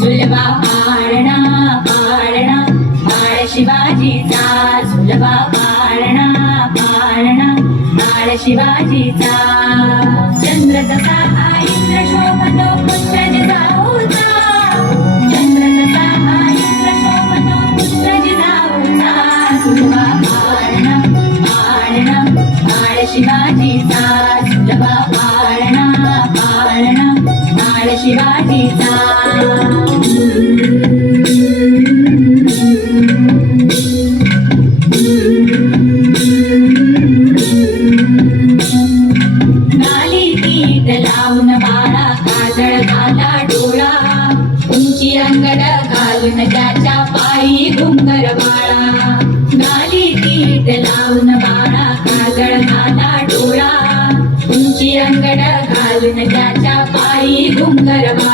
झुलवा पाळणा पाळणा बाळ शिवाजीचा, झुलवा पाळणा पाळणा बाळ शिवाजीचा. चंद्र तसा हा इंद्र शोभतो पुत्र जिजाऊचा, चंद्र तसा हा इंद्र शोभतो पुत्र जिजाऊचा. झुलवा पाळणा पाळणा बाळ शिवाजीचा, झुलवा पाळणा पाळणा बाळ शिवाजीचा. लावून बाळा काजळ घाला डोळा, उंची अंगड घालून त्याच्या पायी घुंगर बाळा. गाली पीठ लावून बाळा काजळ घाला डोळा, उंची अंगड घालून त्याच्या पायी घुंगर बाळा.